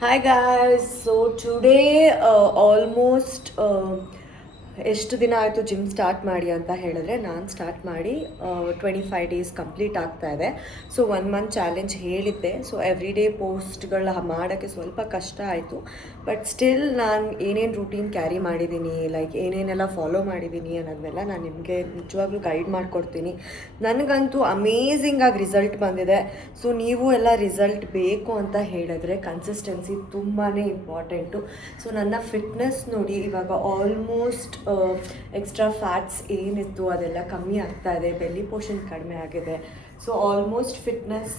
Hi guys, so today almost ಎಷ್ಟು ದಿನ ಆಯಿತು ಜಿಮ್ ಸ್ಟಾರ್ಟ್ ಮಾಡಿ ಅಂತ ಹೇಳಿದ್ರೆ ನಾನು ಸ್ಟಾರ್ಟ್ ಮಾಡಿ 25 ಡೇಸ್ ಕಂಪ್ಲೀಟ್ ಆಗ್ತಾ ಇದೆ. ಸೊ 1 ಮಂತ್ ಚಾಲೆಂಜ್ ಹೇಳಿದ್ದೆ. ಸೊ ಎವ್ರಿ ಡೇ ಪೋಸ್ಟ್ಗಳ ಮಾಡೋಕ್ಕೆ ಸ್ವಲ್ಪ ಕಷ್ಟ ಆಯಿತು. ಬಟ್ ಸ್ಟಿಲ್ ನಾನು ಏನೇನು ರೂಟೀನ್ ಕ್ಯಾರಿ ಮಾಡಿದ್ದೀನಿ, ಲೈಕ್ ಏನೇನೆಲ್ಲ ಫಾಲೋ ಮಾಡಿದ್ದೀನಿ ಅನ್ನೋದನ್ನೆಲ್ಲ ನಾನು ನಿಮಗೆ ನಿಜವಾಗ್ಲೂ ಗೈಡ್ ಮಾಡಿಕೊಡ್ತೀನಿ. ನನಗಂತೂ ಅಮೇಝಿಂಗಾಗಿ ರಿಸಲ್ಟ್ ಬಂದಿದೆ. ಸೊ ನೀವು ಎಲ್ಲ ರಿಸಲ್ಟ್ ಬೇಕು ಅಂತ ಹೇಳಿದ್ರೆ ಕನ್ಸಿಸ್ಟೆನ್ಸಿ ತುಂಬಾ ಇಂಪಾರ್ಟೆಂಟು. ಸೊ ನನ್ನ ಫಿಟ್ನೆಸ್ ನೋಡಿ, ಇವಾಗ ಆಲ್ಮೋಸ್ಟ್ ಎಕ್ಸ್ಟ್ರಾ ಫ್ಯಾಟ್ಸ್ ಏನಿತ್ತು ಅದೆಲ್ಲ ಕಮ್ಮಿ ಆಗ್ತಾ ಇದೆ, ಬೆಲ್ಲಿ ಪೋರ್ಷನ್ ಕಡಿಮೆ ಆಗಿದೆ. ಸೊ ಆಲ್ಮೋಸ್ಟ್ ಫಿಟ್ನೆಸ್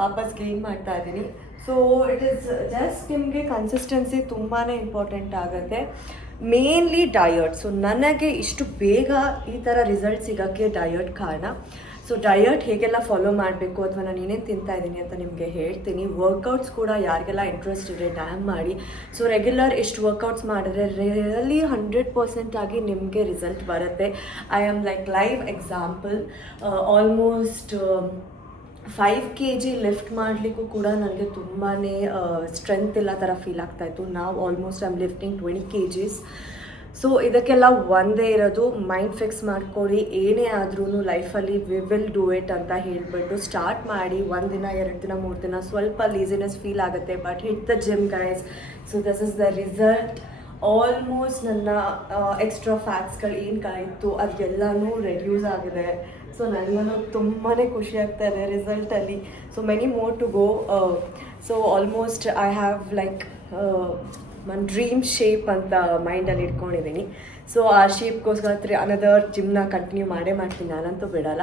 ವಾಪಸ್ ಗೇನ್ ಮಾಡ್ತಾ ಇದ್ದೀನಿ. ಸೊ ಇಟ್ ಈಸ್ ಜಸ್ಟ್ ನಿಮಗೆ ಕನ್ಸಿಸ್ಟೆನ್ಸಿ ತುಂಬಾ ಇಂಪಾರ್ಟೆಂಟ್ ಆಗುತ್ತೆ. Mainly diet. ಸೊ ನನಗೆ ಇಷ್ಟು ಬೇಗ ಈ ಥರ ರಿಸಲ್ಟ್ ಸಿಗೋಕ್ಕೆ ಡಯಟ್ ಕಾರಣ. ಸೊ ಡಯಟ್ ಹೇಗೆಲ್ಲ ಫಾಲೋ ಮಾಡಬೇಕು ಅಥವಾ ನಾನು ಏನೇನು ತಿಂತಾ ಇದ್ದೀನಿ ಅಂತ ನಿಮಗೆ ಹೇಳ್ತೀನಿ. ವರ್ಕೌಟ್ಸ್ ಕೂಡ ಯಾರಿಗೆಲ್ಲ ಇಂಟ್ರೆಸ್ಟ್ ಇದೆ ಡ್ಯಾಮ್ ಮಾಡಿ. ಸೊ ರೆಗ್ಯುಲರ್ ಎಷ್ಟು ವರ್ಕೌಟ್ಸ್ ಮಾಡಿದ್ರೆ ರಿಯಲಿ 100% ಆಗಿ ನಿಮಗೆ ರಿಸಲ್ಟ್ ಬರುತ್ತೆ. I am like live example. Almost 5 kg lift ಮಾಡಲಿಕ್ಕೂ ಕೂಡ ನನಗೆ ತುಂಬಾ ಸ್ಟ್ರೆಂತ್ ಇಲ್ಲ ಥರ ಫೀಲ್ ಆಗ್ತಾಯಿತ್ತು. ನಾವು almost I am lifting 20 kgs. So ಇದಕ್ಕೆಲ್ಲ ಒಂದೇ ಇರೋದು, ಮೈಂಡ್ ಫಿಕ್ಸ್ ಮಾಡ್ಕೊಳ್ಳಿ. ಏನೇ ಆದ್ರೂ ಲೈಫಲ್ಲಿ ವಿ ವಿಲ್ ಡೂ ಇಟ್ ಅಂತ ಹೇಳಿಬಿಟ್ಟು ಸ್ಟಾರ್ಟ್ ಮಾಡಿ. 1 ದಿನ 2 ದಿನ 3 ದಿನ ಸ್ವಲ್ಪ ಲೇಸಿನೆಸ್ ಫೀಲ್ ಆಗುತ್ತೆ, but hit the gym guys. So this is the result. Almost ನನ್ನ ಎಕ್ಸ್ಟ್ರಾ ಫ್ಯಾಟ್ಸ್ಗಳು ಏನು ಕಾಯಿತ್ತು ಅದೆಲ್ಲನೂ ರೆಡ್ಯೂಸ್ ಆಗಿದೆ. ಸೊ ನನಗೂ ತುಂಬಾ ಖುಷಿ ಆಗ್ತಾ ಇದೆ ರಿಸಲ್ಟಲ್ಲಿ. So many more to go. So almost I have like ನನ್ನ ಡ್ರೀಮ್ ಶೇಪ್ ಅಂತ ಮೈಂಡಲ್ಲಿ ಇಟ್ಕೊಂಡಿದ್ದೀನಿ. ಸೊ ಆ ಶೇಪ್ಗೋಸ್ಕರ ಅನದರ್ ಜಿಮ್ನ ಕಂಟಿನ್ಯೂ ಮಾಡೇ ಮಾಡ್ತೀನಿ, ನಾನಂತೂ ಬಿಡಲ್ಲ.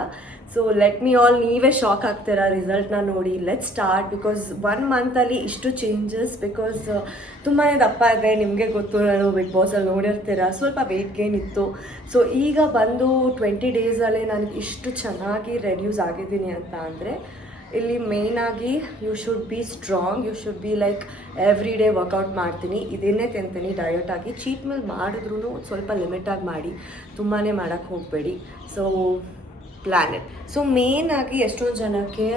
ಸೊ ಲೆಟ್ ಮಿ ಆಲ್, ನೀವೇ ಶಾಕ್ ಆಗ್ತೀರಾ ರಿಸಲ್ಟ್ನ ನೋಡಿ. Let start. ಬಿಕಾಸ್ 1 ಮಂತಲ್ಲಿ ಇಷ್ಟು ಚೇಂಜಸ್. ಬಿಕಾಸ್ ತುಂಬಾ ದಪ್ಪ ಇದೆ, ನಿಮಗೆ ಗೊತ್ತು, ನಾನು ಬಿಗ್ ಬಾಸಲ್ಲಿ ನೋಡಿರ್ತೀರ, ಸ್ವಲ್ಪ ವೆಯ್ಟ್ ಗೇನ್ ಇತ್ತು. ಸೊ ಈಗ ಬಂದು 20 ಡೇಸಲ್ಲೇ ನನಗೆ ಇಷ್ಟು ಚೆನ್ನಾಗಿ ರೆಡ್ಯೂಸ್ ಆಗಿದ್ದೀನಿ ಅಂತ ಅಂದರೆ ಇಲ್ಲಿ ಮೇಯ್ನಾಗಿ you should be strong. You should be like every day workout ಮಾಡ್ತೀನಿ, ಇದನ್ನೇ ತಿಂತೀನಿ ಡಯಟಾಗಿ. ಚೀಟ್ ಮೀಲ್ ಮಾಡಿದ್ರೂ ಸ್ವಲ್ಪ ಲಿಮಿಟಾಗಿ ಮಾಡಿ, ತುಂಬಾ ಮಾಡೋಕ್ಕೆ ಹೋಗಬೇಡಿ. So planet. ಸೊ ಮೇಯ್ನಾಗಿ ಎಷ್ಟೊಂದು ಜನಕ್ಕೆ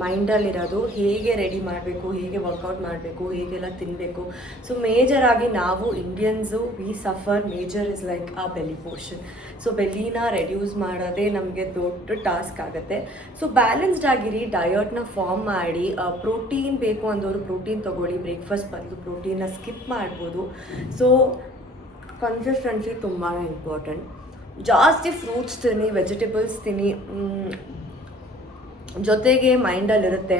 ಮೈಂಡಲ್ಲಿರೋದು ಹೇಗೆ ರೆಡಿ ಮಾಡಬೇಕು, ಹೇಗೆ ವರ್ಕೌಟ್ ಮಾಡಬೇಕು, ಹೇಗೆಲ್ಲ ತಿನ್ನಬೇಕು. ಸೊ ಮೇಜರಾಗಿ ನಾವು Indians we suffer. Major is like a belly portion. So ಬೆಲ್ಲಿನ reduce ಮಾಡೋದೇ ನಮಗೆ ದೊಡ್ಡ ಟಾಸ್ಕ್ ಆಗುತ್ತೆ. ಸೊ ಬ್ಯಾಲೆನ್ಸ್ಡ್ ಆಗಿರಿ, ಡಯಟ್ನ ಫಾರ್ಮ್ ಮಾಡಿ. ಪ್ರೋಟೀನ್ ಬೇಕು ಅಂದವರು ಪ್ರೋಟೀನ್ ತೊಗೊಳ್ಳಿ, ಬ್ರೇಕ್ಫಾಸ್ಟ್ ಬದಲು ಪ್ರೋಟೀನ್ನ ಸ್ಕಿಪ್ ಮಾಡ್ಬೋದು. ಸೊ ಕನ್ಸಿಸ್ಟೆನ್ಸಿ ತುಂಬಾ ಇಂಪಾರ್ಟೆಂಟ್. ಜಾಸ್ತಿ ಫ್ರೂಟ್ಸ್ ತಿನ್ನಿ, ವೆಜಿಟೇಬಲ್ಸ್ ತಿನ್ನಿ. ಜೊತೆಗೆ ಮೈಂಡಲ್ಲಿರುತ್ತೆ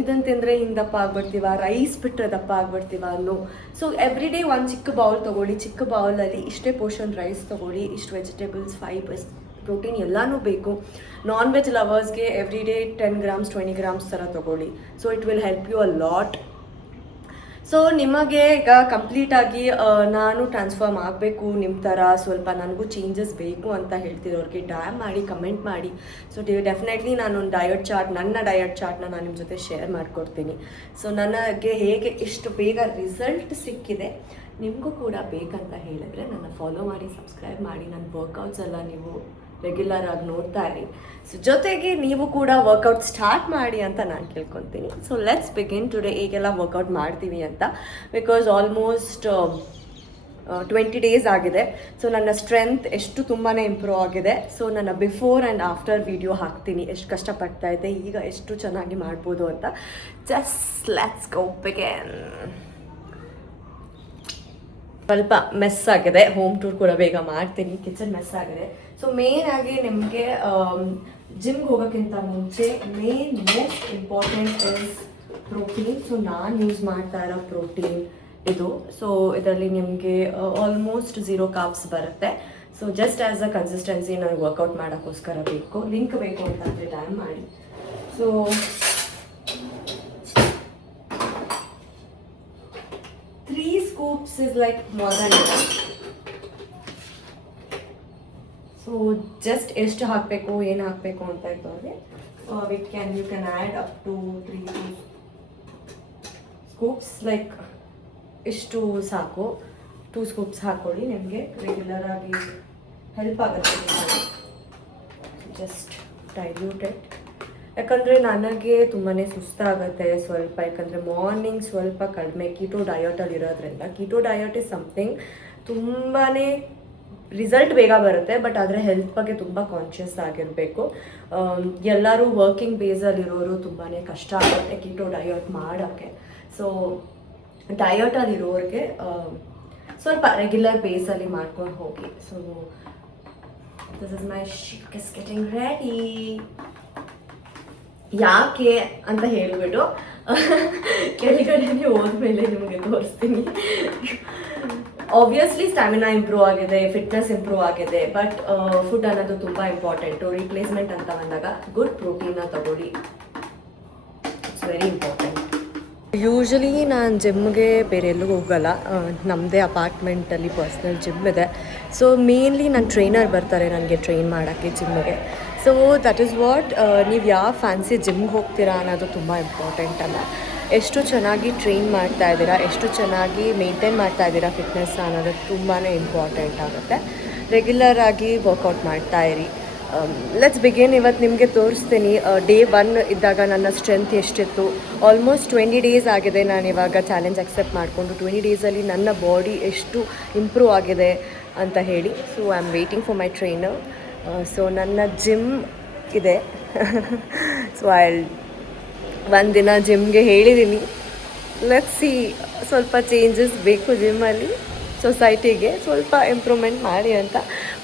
ಇದನ್ನು ತಿಂದರೆ ಹಿಂಗೆ ದಪ್ಪ ಆಗ್ಬಿಡ್ತೀವ, ರೈಸ್ ಬಿಟ್ಟರೆ ದಪ್ಪ ಆಗ್ಬಿಡ್ತೀವ ಅನ್ನೋ. ಸೊ ಎವ್ರಿ ಡೇ ಒಂದು ಚಿಕ್ಕ ಬೌಲ್ ತೊಗೊಳ್ಳಿ. ಚಿಕ್ಕ ಬೌಲಲ್ಲಿ ಇಷ್ಟೇ ಪೋರ್ಷನ್ ರೈಸ್ ತೊಗೊಳ್ಳಿ, ಇಷ್ಟು ವೆಜಿಟೇಬಲ್ಸ್, ಫೈಬರ್ಸ್, ಪ್ರೋಟೀನ್ ಎಲ್ಲನೂ ಬೇಕು. ನಾನ್ ವೆಜ್ ಲವರ್ಸ್ಗೆ ಎವ್ರಿ ಡೇ 10 ಗ್ರಾಮ್ಸ್ 20 ಗ್ರಾಮ್ಸ್ ಥರ ತೊಗೊಳ್ಳಿ. So it will help you a lot. So ನಿಮಗೆ ಈಗ ಕಂಪ್ಲೀಟಾಗಿ ನಾನು ಟ್ರಾನ್ಸ್ಫಾರ್ಮ್ ಆಗಬೇಕು ನಿಮ್ಮ ಥರ, ಸ್ವಲ್ಪ ನನಗೂ ಚೇಂಜಸ್ ಬೇಕು ಅಂತ ಹೇಳ್ತಿರೋರಿಗೆ ಡ್ಯಾಮ್ ಮಾಡಿ ಕಮೆಂಟ್ ಮಾಡಿ. ಸೊ ಡೆಫಿನೆಟ್ಲಿ ನಾನೊಂದು ಡಯಟ್ ಚಾರ್ಟ್, ನನ್ನ ಡಯಟ್ ಚಾರ್ಟ್ನ ನಾನು ನಿಮ್ಮ ಜೊತೆ ಶೇರ್ ಮಾಡಿಕೊಡ್ತೀನಿ. ಸೊ ನನಗೆ ಹೇಗೆ ಇಷ್ಟು ಬೇಗ ರಿಸಲ್ಟ್ ಸಿಕ್ಕಿದೆ, ನಿಮಗೂ ಕೂಡ ಬೇಕಂತ ಹೇಳಿದ್ರೆ ನನ್ನ ಫಾಲೋ ಮಾಡಿ, ಸಬ್ಸ್ಕ್ರೈಬ್ ಮಾಡಿ. ನನ್ನ ವರ್ಕೌಟ್ಸ್ ಎಲ್ಲ ನೀವು ರೆಗ್ಯುಲರ್ ಆಗಿ ನೋಡ್ತಾ ಇರಿ. ಸೊ ಜೊತೆಗೆ ನೀವು ಕೂಡ ವರ್ಕೌಟ್ ಸ್ಟಾರ್ಟ್ ಮಾಡಿ ಅಂತ ನಾನು ಕೇಳ್ಕೊತೀನಿ. ಸೊ ಲೆಟ್ಸ್ ಬಿಗಿನ್ ಟುಡೇ ಈಗೆಲ್ಲ ವರ್ಕೌಟ್ ಮಾಡ್ತೀವಿ ಅಂತ. ಬಿಕಾಸ್ ಆಲ್ಮೋಸ್ಟ್ 20 ಡೇಸ್ ಆಗಿದೆ. ಸೊ ನನ್ನ ಸ್ಟ್ರೆಂತ್ ಎಷ್ಟು ತುಂಬಾ ಇಂಪ್ರೂವ್ ಆಗಿದೆ. ಸೊ ನನ್ನ ಬಿಫೋರ್ ಆ್ಯಂಡ್ ಆಫ್ಟರ್ ವಿಡಿಯೋ ಹಾಕ್ತೀನಿ, ಎಷ್ಟು ಕಷ್ಟಪಡ್ತಾ ಇದ್ದೆ, ಈಗ ಎಷ್ಟು ಚೆನ್ನಾಗಿ ಮಾಡ್ಬೋದು ಅಂತ. Just let's go begin. ಸ್ವಲ್ಪ ಮೆಸ್ ಆಗಿದೆ, ಹೋಮ್ ಟೂರ್ ಕೂಡ ಬೇಗ ಮಾಡ್ತೀನಿ. ಕಿಚನ್ ಮೆಸ್ ಆಗಿದೆ. ಸೊ ಮೇನ್ ಆಗಿ ನಿಮಗೆ ಜಿಮ್ಗೆ ಹೋಗೋಕ್ಕಿಂತ ಮುಂಚೆ main most important is protein. So ನಾನು ಯೂಸ್ ಮಾಡ್ತಾ ಇರೋ ಪ್ರೋಟೀನ್ ಇದು. ಸೊ ಇದರಲ್ಲಿ ನಿಮಗೆ ಆಲ್ಮೋಸ್ಟ್ 0 ಕಾರ್ಬ್ಸ್ ಬರುತ್ತೆ. So just as a consistency ನನಗೆ ವರ್ಕೌಟ್ ಮಾಡೋಕ್ಕೋಸ್ಕರ ಬೇಕು. ಲಿಂಕ್ ಬೇಕು ಅಂತಂದರೆ ಡ್ಯಾಮ್ ಮಾಡಿ. So scoops is like more than enough. So just ಎಷ್ಟು ಹಾಕಬೇಕು, ಏನು ಹಾಕಬೇಕು ಅಂತ ಇದ್ದವ್ರಿಗೆ you can add up to 3 scoops. Like ಇಷ್ಟು ಸಾಕು, 2 scoops ಹಾಕೊಳ್ಳಿ, ನಿಮಗೆ ರೆಗ್ಯುಲರ್ ಆಗಿ ಹೆಲ್ಪ್ ಆಗುತ್ತೆ. Just dilute it. ಯಾಕಂದರೆ ನನಗೆ ತುಂಬಾ ಸುಸ್ತಾಗುತ್ತೆ ಸ್ವಲ್ಪ, ಯಾಕಂದರೆ ಮಾರ್ನಿಂಗ್ ಸ್ವಲ್ಪ ಕಡಿಮೆ ಕೀಟೋ ಡಯಟಲ್ಲಿ ಇರೋದ್ರಿಂದ. ಕೀಟೋ ಡಯಟ್ ಇಸ್ ಸಮಥಿಂಗ್ ತುಂಬಾ ರಿಸಲ್ಟ್ ಬೇಗ ಬರುತ್ತೆ, ಬಟ್ ಆದರೆ ಹೆಲ್ತ್ ಬಗ್ಗೆ ತುಂಬ ಕಾನ್ಷಿಯಸ್ ಆಗಿರಬೇಕು. ಎಲ್ಲರೂ ವರ್ಕಿಂಗ್ ಬೇಸಲ್ಲಿರೋರು ತುಂಬಾ ಕಷ್ಟ ಆಗುತ್ತೆ ಕೀಟೋ ಡಯಟ್ ಮಾಡೋಕ್ಕೆ. ಸೊ ಡಯಟಲ್ಲಿರೋರಿಗೆ ಸ್ವಲ್ಪ ರೆಗ್ಯುಲರ್ ಬೇಸಲ್ಲಿ ಮಾಡ್ಕೊಂಡು ಹೋಗಿ. So this is my shake is getting ready. ಯಾಕೆ ಅಂತ ಹೇಳಿಬಿಟ್ಟು ಕೆಳಗಡೆ ಹೋದ್ಮೇಲೆ ನಿಮಗೆ ತೋರಿಸ್ತೀನಿ. ಆಬ್ವಿಯಸ್ಲಿ ಸ್ಟ್ಯಾಮಿನಾ ಇಂಪ್ರೂವ್ ಆಗಿದೆ, ಫಿಟ್ನೆಸ್ ಇಂಪ್ರೂವ್ ಆಗಿದೆ, ಬಟ್ ಫುಡ್ ಅನ್ನೋದು ತುಂಬ ಇಂಪಾರ್ಟೆಂಟು. ರಿಪ್ಲೇಸ್ಮೆಂಟ್ ಅಂತ ಬಂದಾಗ ಗುಡ್ ಪ್ರೋಟೀನ ತಗೊಳ್ಳಿ, ಇಟ್ಸ್ ವೆರಿ ಇಂಪಾರ್ಟೆಂಟ್. ಯೂಶಲಿ ನಾನು ಜಿಮ್ಗೆ ಬೇರೆ ಎಲ್ಲೂ ಹೋಗಲ್ಲ, ನಮ್ಮದೇ ಅಪಾರ್ಟ್ಮೆಂಟಲ್ಲಿ ಪರ್ಸ್ನಲ್ ಜಿಮ್ ಇದೆ. ಸೊ ಮೇನ್ಲಿ ನನ್ನ ಟ್ರೈನರ್ ಬರ್ತಾರೆ ನನಗೆ ಟ್ರೈನ್ ಮಾಡೋಕ್ಕೆ ಜಿಮ್ಗೆ. ಸೊ ದಟ್ ಈಸ್ ವಾಟ್, ನೀವು ಯಾವ ಫ್ಯಾನ್ಸಿ ಜಿಮ್ಗೆ ಹೋಗ್ತೀರಾ ಅನ್ನೋದು ತುಂಬ ಇಂಪಾರ್ಟೆಂಟ್ ಅಲ್ಲ. ಎಷ್ಟು ಚೆನ್ನಾಗಿ ಟ್ರೈನ್ ಮಾಡ್ತಾ ಇದ್ದೀರಾ, ಎಷ್ಟು ಚೆನ್ನಾಗಿ ಮೇಂಟೈನ್ ಮಾಡ್ತಾ ಇದ್ದೀರಾ ಫಿಟ್ನೆಸ್ ಅನ್ನೋದು ತುಂಬಾ ಇಂಪಾರ್ಟೆಂಟ್ ಆಗುತ್ತೆ. ರೆಗ್ಯುಲರ್ ಆಗಿ ವರ್ಕೌಟ್ ಮಾಡ್ತಾ ಇರಿ. Let's begin. ಇವತ್ತು ನಿಮಗೆ ತೋರಿಸ್ತೀನಿ ಡೇ 1 ಇದ್ದಾಗ ನನ್ನ ಸ್ಟ್ರೆಂತ್ ಎಷ್ಟಿತ್ತು. ಆಲ್ಮೋಸ್ಟ್ 20 ಡೇಸ್ ಆಗಿದೆ ನಾನು ಇವಾಗ ಚಾಲೆಂಜ್ ಅಕ್ಸೆಪ್ಟ್ ಮಾಡಿಕೊಂಡು. 20 ಡೇಸಲ್ಲಿ ನನ್ನ ಬಾಡಿ ಎಷ್ಟು ಇಂಪ್ರೂವ್ ಆಗಿದೆ ಅಂತ ಹೇಳಿ. So I am waiting for my trainer. So ನನ್ನ ಜಿಮ್ ಇದೆ. ಸೊ ಒಂದಿನ ಜಿಮ್ಗೆ ಹೇಳಿದ್ದೀನಿ, ಲೆಟ್ಸ್ ಸಿ. ಸ್ವಲ್ಪ ಚೇಂಜಸ್ ಬೇಕು ಜಿಮ್ಮಲ್ಲಿ, ಸೊಸೈಟಿಗೆ ಸ್ವಲ್ಪ ಇಂಪ್ರೂವ್ಮೆಂಟ್ ಮಾಡಿ ಅಂತ.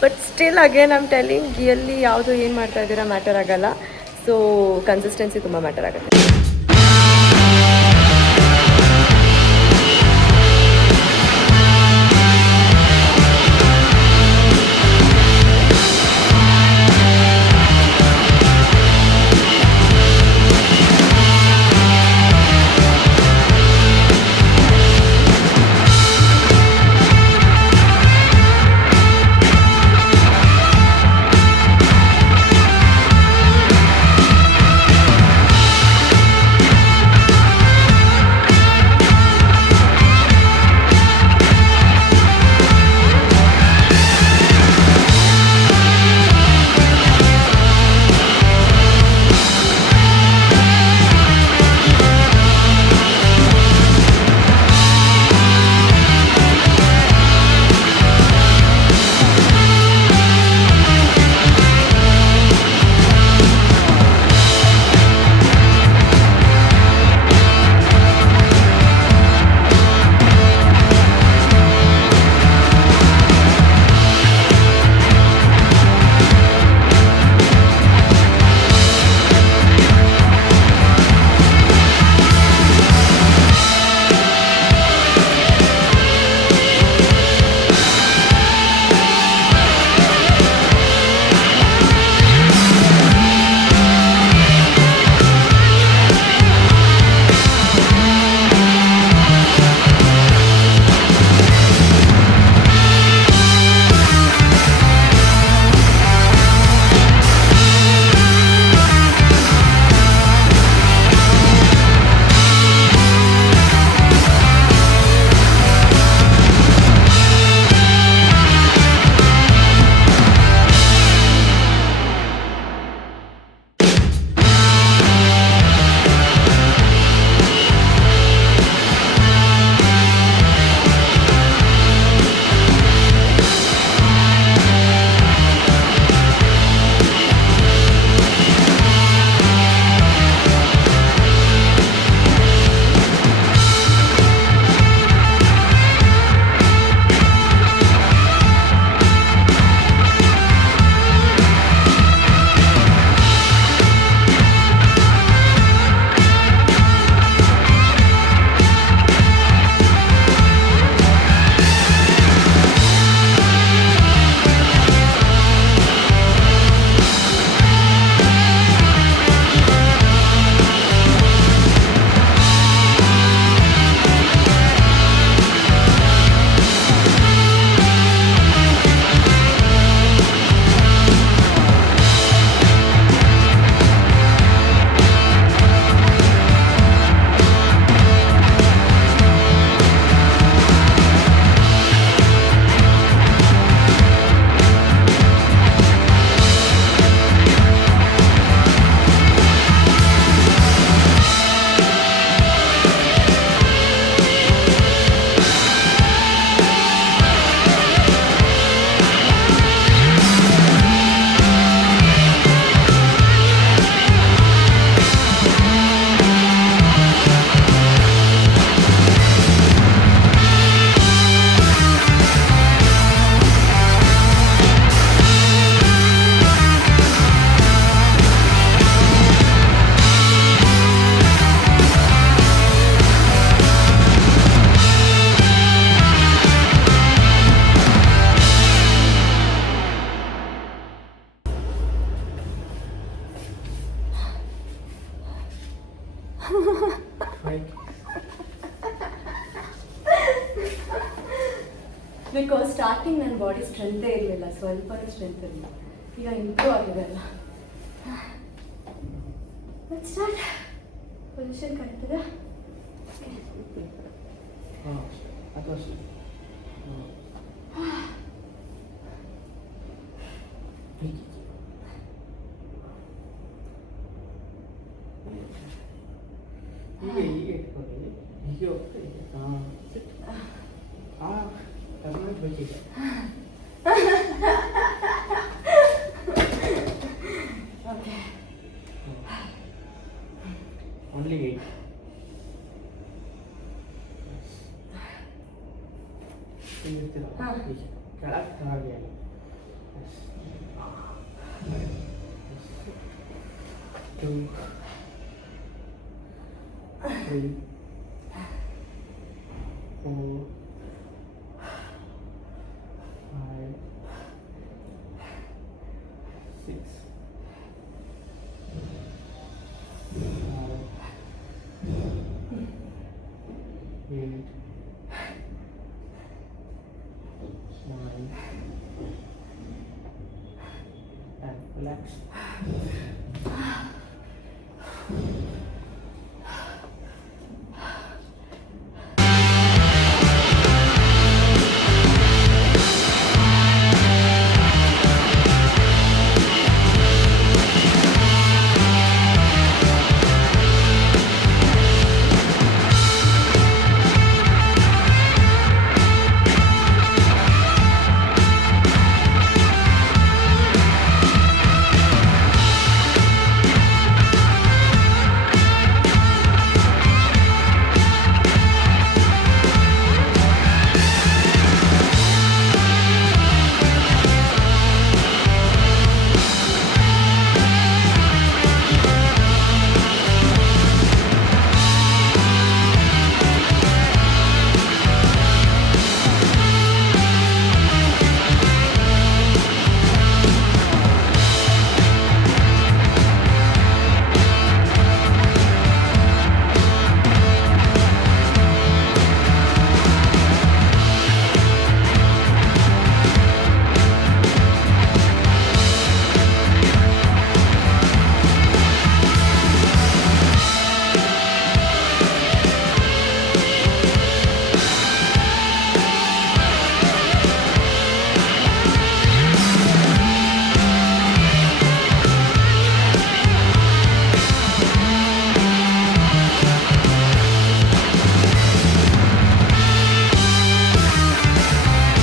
But still again I am telling, ರಿಯಲ್ಲಿ ಯಾವುದು ಏನು ಮಾಡ್ತಾ ಇದ್ದೀರಾ ಮ್ಯಾಟರ್ ಆಗೋಲ್ಲ. ಸೊ ಕನ್ಸಿಸ್ಟೆನ್ಸಿ ತುಂಬ ಮ್ಯಾಟರ್ ಆಗುತ್ತೆ. ಬಿಕಾಸ್ ಸ್ಟಾರ್ಟಿಂಗ್ ನನ್ನ ಬಾಡಿ ಸ್ಟ್ರೆಂತೇ ಇರಲಿಲ್ಲ, ಸ್ವಲ್ಪನೂ ಸ್ಟ್ರೆಂತ್ ಇರಲಿಲ್ಲ. ಈಗ ಇಂಪ್ರೂವ್ ಆಗಿದೆ ಅಲ್ಲ. ಸ್ಟಾರ್ಟ್. ಪೊಸಿಷನ್ ಕರೆಕ್ಟ್ ಇದೆ. ಹೀಗೆ ಇಟ್ಕೊಳ್ಳಿ, ಹೀಗೆ ಹೋಗ್ತದೆ. ಕರ್ನಾಟಕ ಬೇಕಿದೆ. Okay, only 8. ಇರ್ತೀರ ಕೆಳಗೆ ಹಾಗೆ 2 3 4 5 6